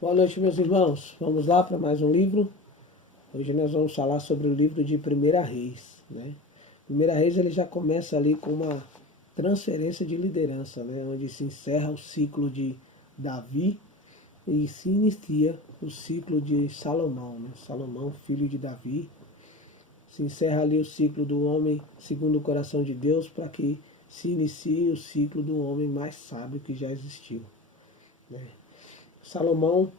Boa noite, meus irmãos. Vamos lá para mais um livro. Hoje nós vamos falar sobre o livro de Primeira Reis, né? Primeira Reis ele já começa ali com uma transferência de liderança, né? Onde se encerra o ciclo de Davi e se inicia o ciclo de Salomão, né? Salomão, filho de Davi. Se encerra ali o ciclo do homem segundo o coração de Deus para que se inicie o ciclo do homem mais sábio que já existiu, né? Salomão,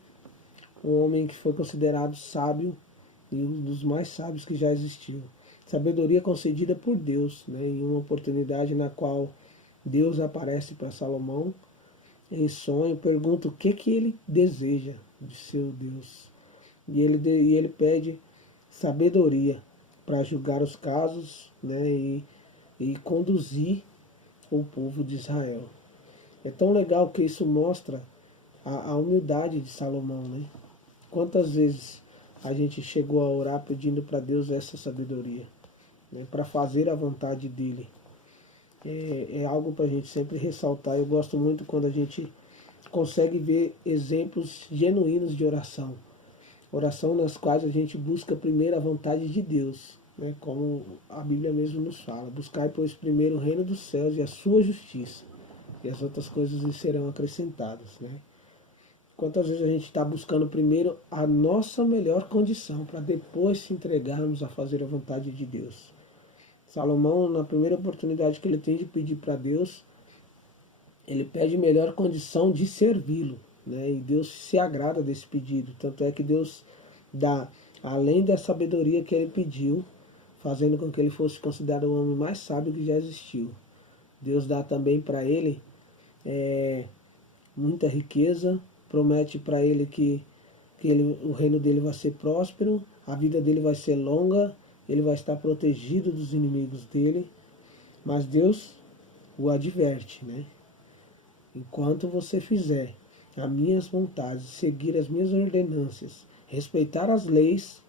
um homem que foi considerado sábio e um dos mais sábios que já existiu. Sabedoria concedida por Deus, né, em uma oportunidade na qual Deus aparece para Salomão em sonho, pergunta o que ele deseja de seu Deus. E ele pede sabedoria para julgar os casos, né, e conduzir o povo de Israel. É tão legal que isso mostra a humildade de Salomão, né? Quantas vezes a gente chegou a orar pedindo para Deus essa sabedoria, né, para fazer a vontade dele. É algo para a gente sempre ressaltar. Eu gosto muito quando a gente consegue ver exemplos genuínos de oração. Oração nas quais a gente busca primeiro a vontade de Deus, né, como a Bíblia mesmo nos fala. Buscai, pois, primeiro o reino dos céus e a sua justiça, e as outras coisas lhe serão acrescentadas, né? Quantas vezes a gente está buscando primeiro a nossa melhor condição para depois se entregarmos a fazer a vontade de Deus. Salomão, na primeira oportunidade que ele tem de pedir para Deus, ele pede melhor condição de servi-lo, né? E Deus se agrada desse pedido. Tanto é que Deus dá, além da sabedoria que ele pediu, fazendo com que ele fosse considerado o homem mais sábio que já existiu. Deus dá também para ele muita riqueza, promete para ele que o reino dele vai ser próspero, a vida dele vai ser longa, ele vai estar protegido dos inimigos dele, mas Deus o adverte, né? Enquanto você fizer as minhas vontades, seguir as minhas ordenâncias, respeitar as leis,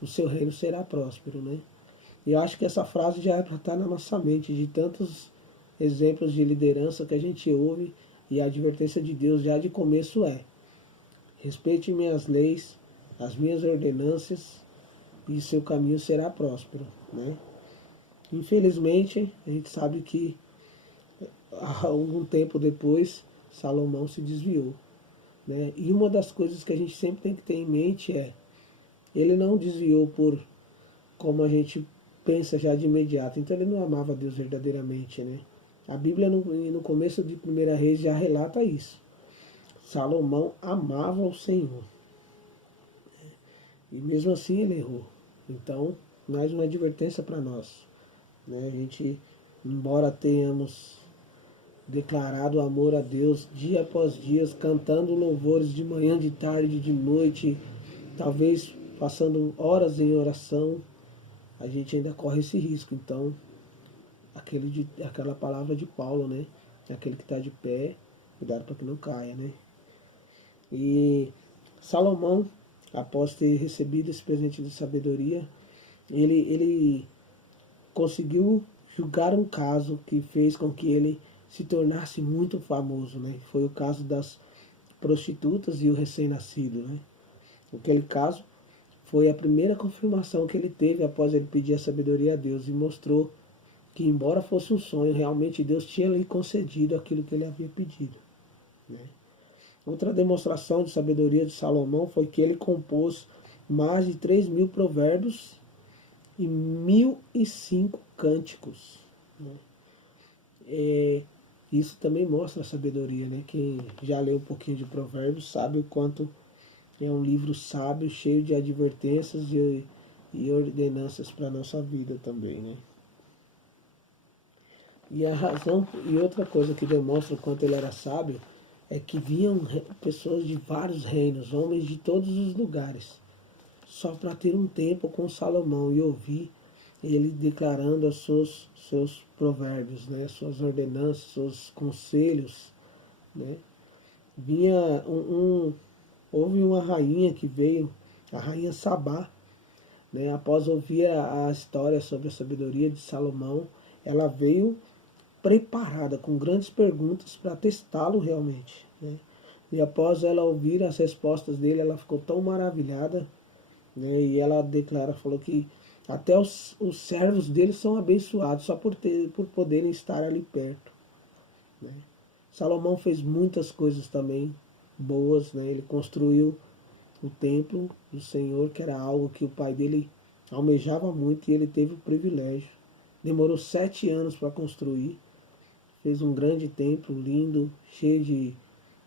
o seu reino será próspero, né? E eu acho que essa frase já está na nossa mente, de tantos exemplos de liderança que a gente ouve, e a advertência de Deus já de começo é: respeite minhas leis, as minhas ordenâncias, e seu caminho será próspero, né? Infelizmente, a gente sabe que algum tempo depois, Salomão se desviou, né? E uma das coisas que a gente sempre tem que ter em mente é: ele não desviou por como a gente pensa já de imediato. Então ele não amava Deus verdadeiramente, né? A Bíblia no começo de Primeira Reis já relata isso. Salomão amava o Senhor. E mesmo assim ele errou. Então, mais uma advertência para nós, né? A gente, embora tenhamos declarado amor a Deus dia após dia, cantando louvores de manhã, de tarde, de noite, talvez passando horas em oração, a gente ainda corre esse risco. Então, aquela palavra de Paulo, né? Aquele que está de pé, cuidado para que não caia, né? E Salomão, após ter recebido esse presente de sabedoria, ele conseguiu julgar um caso que fez com que ele se tornasse muito famoso, né? Foi o caso das prostitutas e o recém-nascido, né? Aquele caso foi a primeira confirmação que ele teve após ele pedir a sabedoria a Deus, e mostrou que, embora fosse um sonho, realmente Deus tinha lhe concedido aquilo que ele havia pedido, né? Outra demonstração de sabedoria de Salomão foi que ele compôs mais de 3.000 provérbios e 1.005 cânticos, né? Isso também mostra a sabedoria, né? Quem já leu um pouquinho de provérbios sabe o quanto é um livro sábio, cheio de advertências e ordenanças para a nossa vida também, né? E a razão, e outra coisa que demonstra o quanto ele era sábio, é que vinham pessoas de vários reinos, homens de todos os lugares, só para ter um tempo com Salomão e ouvir ele declarando os seus provérbios, né, suas ordenanças, seus conselhos, né? Vinha houve uma rainha que veio, a rainha Sabá, né, após ouvir a história sobre a sabedoria de Salomão, ela veio preparada com grandes perguntas para testá-lo realmente, né? E após ela ouvir as respostas dele, ela ficou tão maravilhada, né? E ela declara, falou que até os servos dele são abençoados só por poderem estar ali perto, né? Salomão fez muitas coisas também boas, né? Ele construiu o templo do Senhor, que era algo que o pai dele almejava muito, e ele teve o privilégio. Demorou 7 anos para construir, fez um grande templo, lindo, cheio de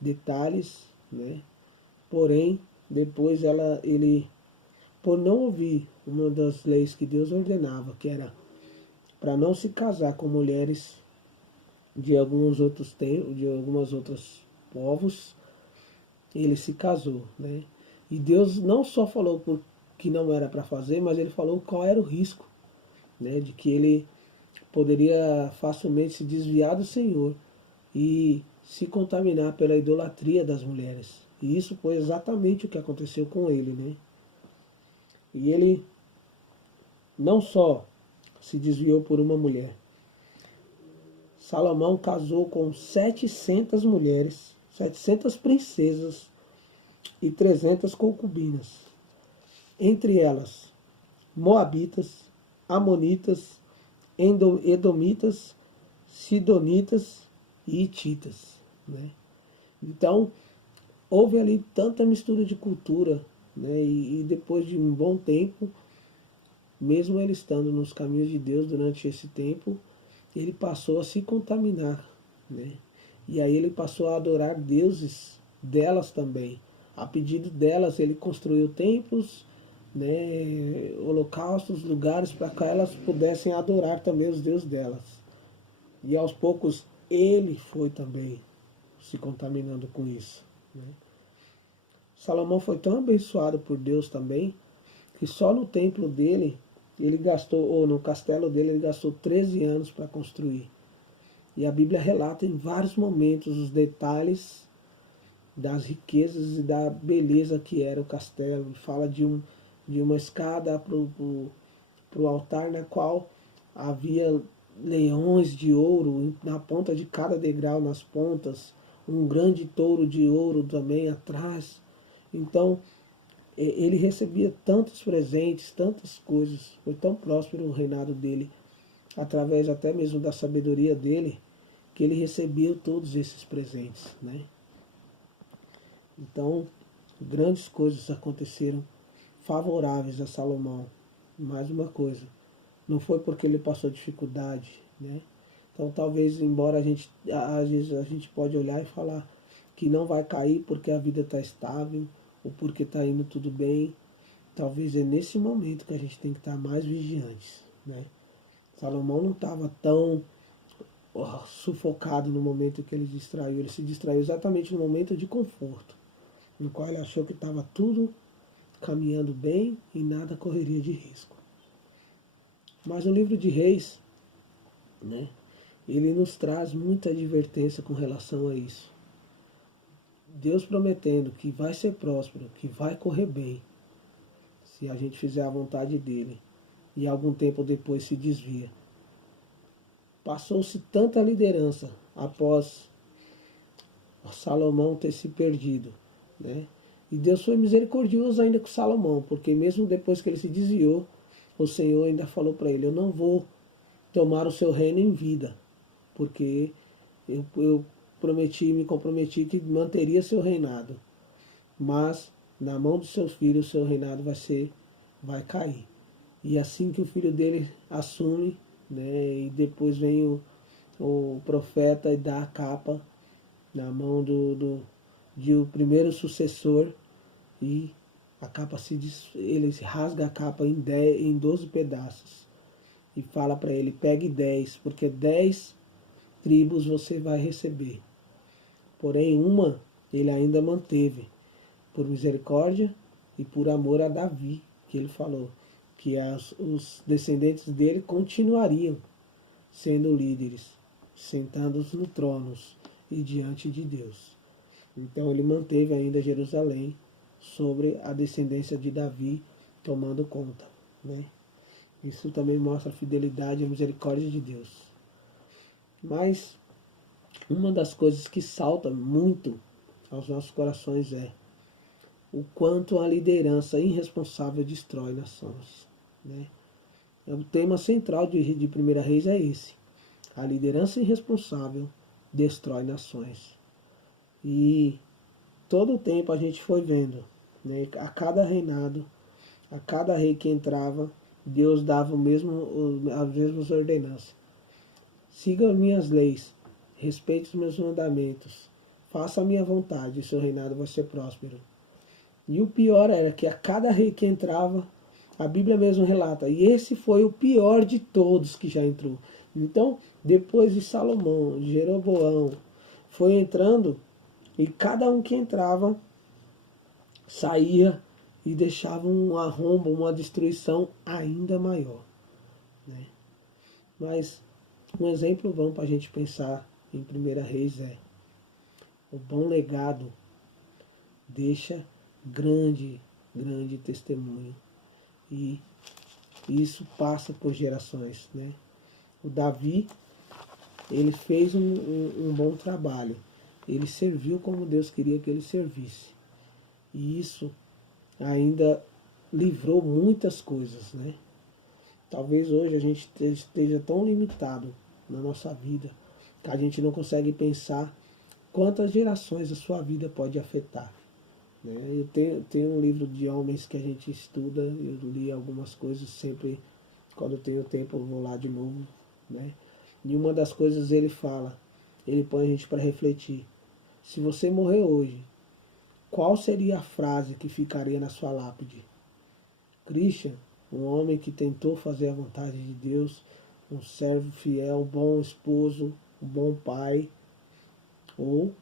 detalhes, né? Porém, depois ele, por não ouvir uma das leis que Deus ordenava, que era para não se casar com mulheres de alguns outros tempos, de algumas outros povos, ele se casou, né? E Deus não só falou que não era para fazer, mas ele falou qual era o risco, né? De que ele poderia facilmente se desviar do Senhor e se contaminar pela idolatria das mulheres. E isso foi exatamente o que aconteceu com ele, né? E ele não só se desviou por uma mulher. Salomão casou com 700 mulheres, 700 princesas e 300 concubinas. Entre elas, moabitas, amonitas, edomitas, sidonitas e hititas, né? Então, houve ali tanta mistura de cultura, né? E depois de um bom tempo, mesmo ele estando nos caminhos de Deus durante esse tempo, ele passou a se contaminar, né? E aí ele passou a adorar deuses delas também. A pedido delas, ele construiu templos, né, holocaustos, lugares para que elas pudessem adorar também os deuses delas. E aos poucos ele foi também se contaminando com isso, né? Salomão foi tão abençoado por Deus também, que só no templo dele, ele gastou, ou no castelo dele, ele gastou 13 anos para construir. E a Bíblia relata em vários momentos os detalhes das riquezas e da beleza que era o castelo. Fala de uma escada para o altar, na qual havia leões de ouro na ponta de cada degrau, nas pontas, um grande touro de ouro também atrás. Então, ele recebia tantos presentes, tantas coisas, foi tão próspero o reinado dele, através até mesmo da sabedoria dele, que ele recebia todos esses presentes, né? Então, grandes coisas aconteceram favoráveis a Salomão. Mais uma coisa, não foi porque ele passou dificuldade, né? Então, talvez, embora às vezes a gente pode olhar e falar que não vai cair porque a vida está estável, ou porque está indo tudo bem, talvez é nesse momento que a gente tem que estar mais vigiantes, né? Salomão não estava tão sufocado no momento que ele distraiu, ele se distraiu exatamente no momento de conforto, no qual ele achou que estava tudo caminhando bem e nada correria de risco. Mas o livro de Reis, né, ele nos traz muita advertência com relação a isso. Deus prometendo que vai ser próspero, que vai correr bem, se a gente fizer a vontade dele, e algum tempo depois se desvia. Passou-se tanta liderança após Salomão ter se perdido, né? E Deus foi misericordioso ainda com Salomão, porque mesmo depois que ele se desviou, o Senhor ainda falou para ele: eu não vou tomar o seu reino em vida, porque eu me comprometi que manteria seu reinado, mas na mão dos seus filhos o seu reinado vai cair. E assim que o filho dele assume, né, e depois vem o profeta e dá a capa na mão de o primeiro sucessor, e a capa ele rasga a capa em 12 pedaços e fala para ele: pegue 10, porque 10 tribos você vai receber. Porém, uma ele ainda manteve, por misericórdia e por amor a Davi, que ele falou que os descendentes dele continuariam sendo líderes, sentados no tronos e diante de Deus. Então ele manteve ainda Jerusalém sobre a descendência de Davi tomando conta, né? Isso também mostra a fidelidade e a misericórdia de Deus. Mas uma das coisas que salta muito aos nossos corações é o quanto a liderança irresponsável destrói nações, né? O tema central de Primeira Reis é esse. A liderança irresponsável destrói nações. E todo o tempo a gente foi vendo, né? A cada reinado, a cada rei que entrava, Deus dava as mesmas ordenanças. Siga as minhas leis, respeite os meus mandamentos, faça a minha vontade e seu reinado vai ser próspero. E o pior era que a cada rei que entrava, a Bíblia mesmo relata, e esse foi o pior de todos que já entrou. Então, depois de Salomão, de Jeroboão, foi entrando, e cada um que entrava saía e deixava um arrombo, uma destruição ainda maior, né? Mas um exemplo bom para a gente pensar em Primeira Reis é: o bom legado deixa grande testemunho. E isso passa por gerações, né? O Davi, ele fez um bom trabalho. Ele serviu como Deus queria que ele servisse. E isso ainda livrou muitas coisas, né? Talvez hoje a gente esteja tão limitado na nossa vida que a gente não consegue pensar quantas gerações a sua vida pode afetar, né? Eu tenho um livro de homens que a gente estuda, eu li algumas coisas sempre, quando eu tenho tempo eu vou lá de novo, né? E uma das coisas ele fala, ele põe a gente para refletir. Se você morrer hoje, qual seria a frase que ficaria na sua lápide? Christian, um homem que tentou fazer a vontade de Deus, um servo fiel, um bom esposo, um bom pai, ou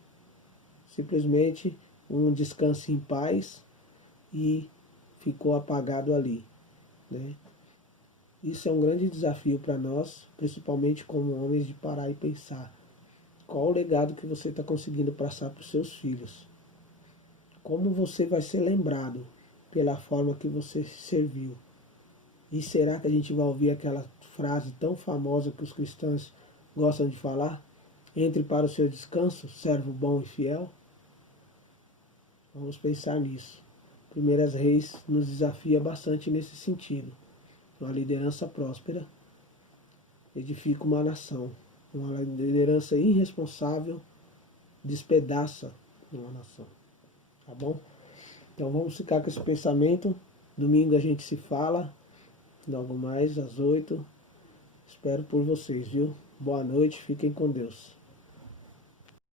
simplesmente um descanso em paz e ficou apagado ali, né? Isso é um grande desafio para nós, principalmente como homens, de parar e pensar qual o legado que você está conseguindo passar para os seus filhos. Como você vai ser lembrado pela forma que você serviu. E será que a gente vai ouvir aquela frase tão famosa que os cristãos gostam de falar? Entre para o seu descanso, servo bom e fiel. Vamos pensar nisso. Primeiras Reis nos desafia bastante nesse sentido. Uma liderança próspera edifica uma nação. Uma liderança irresponsável despedaça uma nação. Tá bom? Então vamos ficar com esse pensamento. Domingo a gente se fala. Logo mais às 8. Espero por vocês, viu? Boa noite, fiquem com Deus.